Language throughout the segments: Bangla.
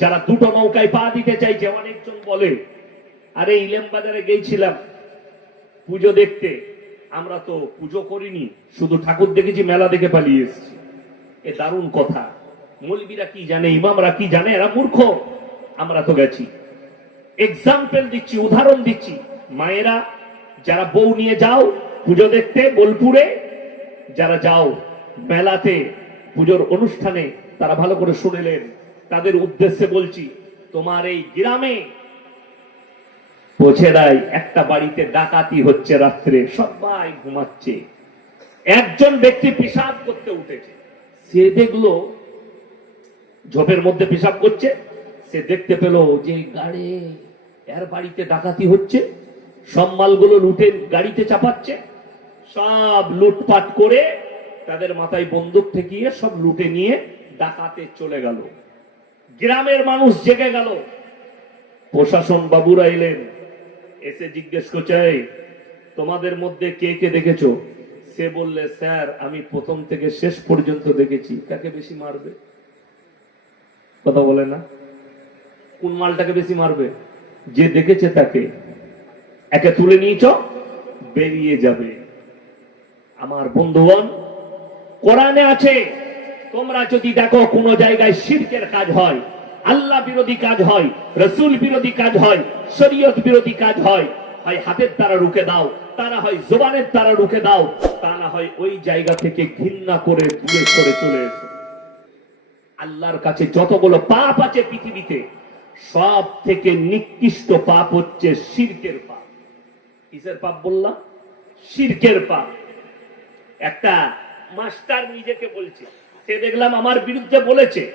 যারা দুটো নৌকায় পা দিতে চাইছে অনেকজন বলে, আরে ইলেম বাজারে গেছিলাম পুজো দেখতে। আমরা তো পুজো করিনি, শুধু ঠাকুর দেখেছি, মেলা দেখে পালিয়ে এসেছি। এ দারুণ কথা। মৌলবীরা কি জানে, ইমামরা কি জানে? এরা মূর্খ। আমরা তো গেছি। এক্সাম্পল দিচ্ছি, উদাহরণ দিচ্ছি। মায়েরা, যারা বউ নিয়ে যাও পুজো দেখতে, বোলপুরে, যারা যাও মেলাতে পুজোর অনুষ্ঠানে, তারা ভালো করে শুনেলেন। তাদের উদ্দেশ্যে বলছি, তোমার এই গ্রামে পৌঁছে দেয়, একটা বাড়িতে ডাকাতি হচ্ছে রাত্রে, সবাই ঘুমাচ্ছে। একজন ব্যক্তি পেশাব করতে উঠেছে। সে দেখল, ঝোপের মধ্যে পেশাব করছে, সে দেখতে পেল যে গাড়ি এর বাড়িতে ডাকাতি হচ্ছে, সব মালগুলো লুটে গাড়িতে চাপাচ্ছে, সব লুটপাট করে তাদের মাথায় বন্দুক ঠেকিয়ে সব লুটে নিয়ে ডাকাতে চলে গেল। গ্রামের মানুষ জেগে গেল। প্রশাসন বাবুরা এলেন। এসে জিজ্ঞেস করছে তোমাদের মধ্যে কে কে দেখেছ? সে বললে, স্যার, আমি প্রথম থেকে শেষ পর্যন্ত দেখেছি। কাকে বেশি মারবে? কথা বলে না। কোন মালটাকে বেশি মারবে? যে দেখেছে তাকে। একে তুলে নিয়েছ, বেরিয়ে যাবে। আমার বন্ধুগণ, কোরআনে আছে তোমরা যদি দেখো কোন জায়গায় শিরকের কাজ হয়, আল্লাহ বিরোধী কাজ হয়, রসুল বিরোধী কাজ হয়, শরীয়ত বিরোধী কাজ হয় হয় হাতের দ্বারা রুখে দাও, তারা হয় জোবানের দ্বারা রুখে দাও, তা না হয় ওই জায়গা থেকে ঘৃণা করে দূরে সরে চলে এসো। আল্লাহর কাছে যতগুলো পাপ আছে পৃথিবীতে সব থেকে নিকৃষ্ট পাপ হচ্ছে শিরকের পাপ। কিসের পাপ বললাম? শিরকের পাপ। একটা মাস্টার নিজেকে বলছে সে দেখলাম আমার বিরুদ্ধে বলেছে।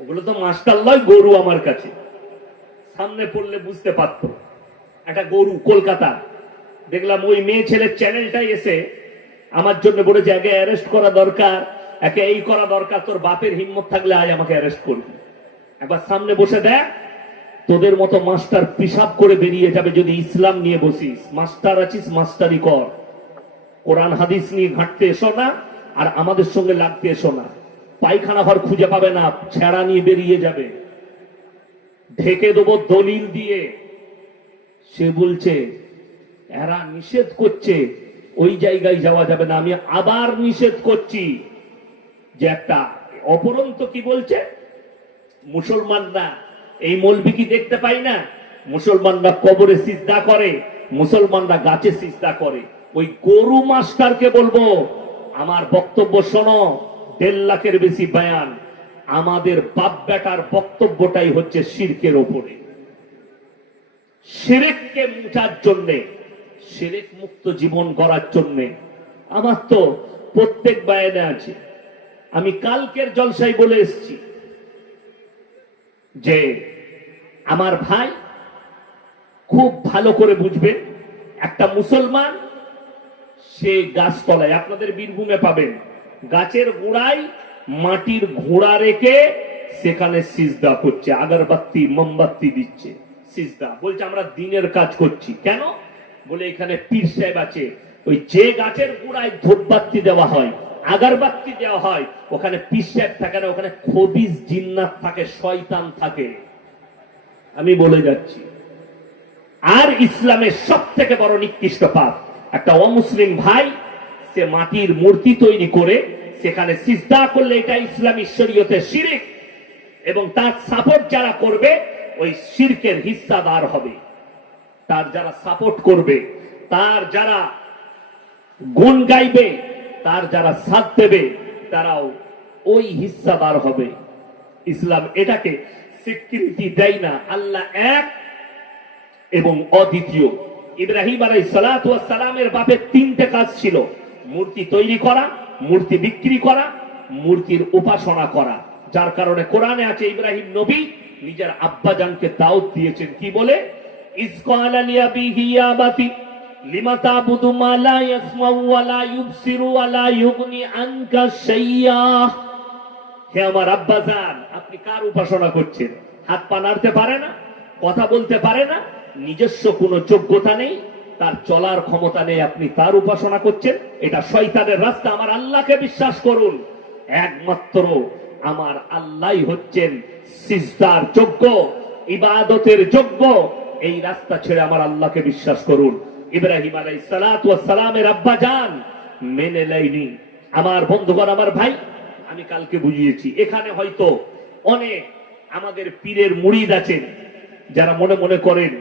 ওগুলো তো মাস্টার লয় গরু আমার কাছে। সামনে পড়লে বুঝতে পারত। একটা গরু, কলকাতা। দেখলাম ওই মেয়ে ছেলের চ্যানেলটাই এসে আমার জন্য বলেছে আগে অ্যারেস্ট করা দরকার। একে এই করা দরকার। তোর বাপের হিম্মত থাকলে আজ আমাকে অ্যারেস্ট করবি। একবার সামনে বসে দেখ, তোদের মতো মাস্টার পিসাব করে বেরিয়ে যাবে যদি ইসলাম নিয়ে বসিস। মাস্টার আছিস, মাস্টারি কর। কোরআন, হাদিস নিয়ে ঘাঁটতে এসো না। আর আমাদের সঙ্গে লাগতে এসো না। পায়খানা ঘর খুঁজে পাবে না, ছেঁড়া নিয়ে বেরিয়ে যাবে। ঢেকে দেবো দলিল দিয়ে। সে বলছে, এরা নিষেধ করছে, ওই জায়গায় যাওয়া যাবে না। আমি আবার নিষেধ করছি। যে একটা অপরন্ত কি বলছে? মুসলমানরা এই মলবি কি দেখতে পাই না? মুসলমানরা কবরে সিজদা করে, মুসলমানরা গাছে সিজদা করে। ওই গরু মাস্টারকে বলব আমার বক্তব্য শোনো, দেড় লাখের বেশি বয়ান। আমাদের বাপ বেটার বক্তব্যটাই হচ্ছে শিরকের ওপরে। সিরেককে মুছার জন্যে সেরেক মুক্ত জীবন করার জন্যে আমার তো প্রত্যেক বায়ানে আছে। আমি কালকের জলসাই বলে এসছি যে, আমার ভাই খুব ভালো করে বুঝবে, একটা মুসলমান সে গাছতলায়, আপনাদের বীরভূমে পাবেন। গাছের গোড়ায় মাটির ঘোড়া রেখে সেখানে সিজদা করছে, আগরবাতি, মোমবাতি দিচ্ছে, সিজদা। বলছে, আমরা দিনের কাজ করছি। কেন? বলে, এখানে পীর সাহেব আছে। ওই যে গাছের গোড়ায় ধূপবাতি দেওয়া হয়, আগরবাতি দেওয়া হয়, ওখানে পীর সাহেব থাকে না, ওখানে খবিজ জিন্নাত থাকে, শয়তান থাকে। আমি বলে যাচ্ছি, আর ইসলামের সব থেকে বড় নিকৃষ্ট পাপ একটা অমুসলিম ভাই, সে মাটির মূর্তি তৈরি করে সেখানে সিজদা করলে এটা ইসলাম ঈশ্বরীয়তে শিরিক এবং তার সাপোর্ট যারা করবে, ওই শিরকের হিস্সাদার হবে। তার যারা সাপোর্ট করবে, তার যারা গুণ গাইবে, তার যারা সাথ দেবে, তারাও ওই হিস্সাদার হবে। ইসলাম এটাকে স্বীকৃতি দেয় না, আল্লাহ এক এবং অদ্বিতীয়। ইব্রাহিম আলাই সালামের বাপের তিনটে কাজ ছিল। মূর্তি তৈরি করা, মূর্তি বিক্রি করা, মূর্তির উপাসনা করা। যার কারণে কোরআনে আছে, ইব্রাহিম নবী নিজের আব্বাজানকে দাওয়াত দিয়েছেন কি বলে? আমার আব্বাজান আপনি কার উপাসনা করছেন? হাত পা নাড়তে পারে না? কথা বলতে পারে না? নিজস্ব কোনো যোগ্যতা নেই, তার চলার ক্ষমতা নেই আপনি তার উপাসনা করছেন, এটা শয়তানের রাস্তা। আমার আল্লাহকে বিশ্বাস করুন, একমাত্র আমার আল্লাহ হচ্ছেন সিজদার যোগ্য, ইবাদতের যোগ্য। এই রাস্তা ছেড়ে আমার আল্লাহকে বিশ্বাস করুন। ইব্রাহিম আলাই সালামের আব্বা যান, মেনে লাইনি আমার বন্ধুগণ, আমার ভাই, আমি কালকে বুঝিয়েছি, এখানে হয়তো অনেক আমাদের পীরের মুড়িদ আছেন, যারা মনে মনে করেন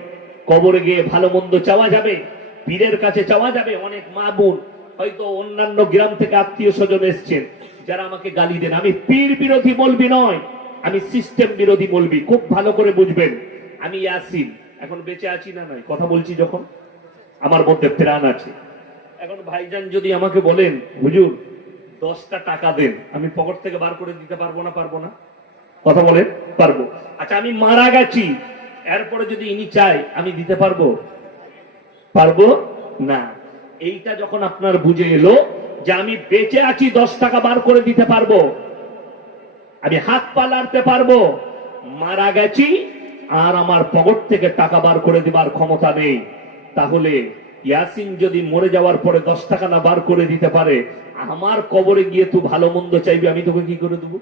কবরে গিয়ে ভালো মন্দ চাওয়া যাবে, পীরের কাছে চাওয়া যাবে, অনেক মা বোন হয়তো অন্যান্য গ্রাম থেকে আত্মীয় স্বজন এসছেন, যারা আমাকে গালি দেন। আমি পীর বিরোধী বলবি নয়, আমি সিস্টেম বিরোধী বলবি খুব ভালো করে বুঝবেন। আমি ইয়াসিন, এখন বেঁচে আছি না নাই কথা বলছি যখন? আমার মধ্যে প্রাণ আছে। এখন ভাইজান যদি আমাকে বলেন, হুজুর, দশটা টাকা দেন, আমি পকেট থেকে বার করে দিতে পারব না পারব না? কথা বলেন, পারব। আচ্ছা আমি মারা গেছি এরপরে যদি ইনি চাই আমি দিতে পারব? পারব না। এইটা যখন আপনার বুঝে এলো যে আমি বেঁচে আছি, দশ টাকা বার করে দিতে পারব, আমি হাত পা লাড়তে পারব, মারা গেছি, আর আমার পকেট থেকে টাকা বার করে দেবার ক্ষমতা নেই, তাহলে ইয়াসিন যদি মরে যাওয়ার পরে দশ টাকা না বার করে দিতে পারে, আমার কবরে গিয়ে তুই ভালো মন্দ চাইবি, আমি তোকে কি করে দেবো?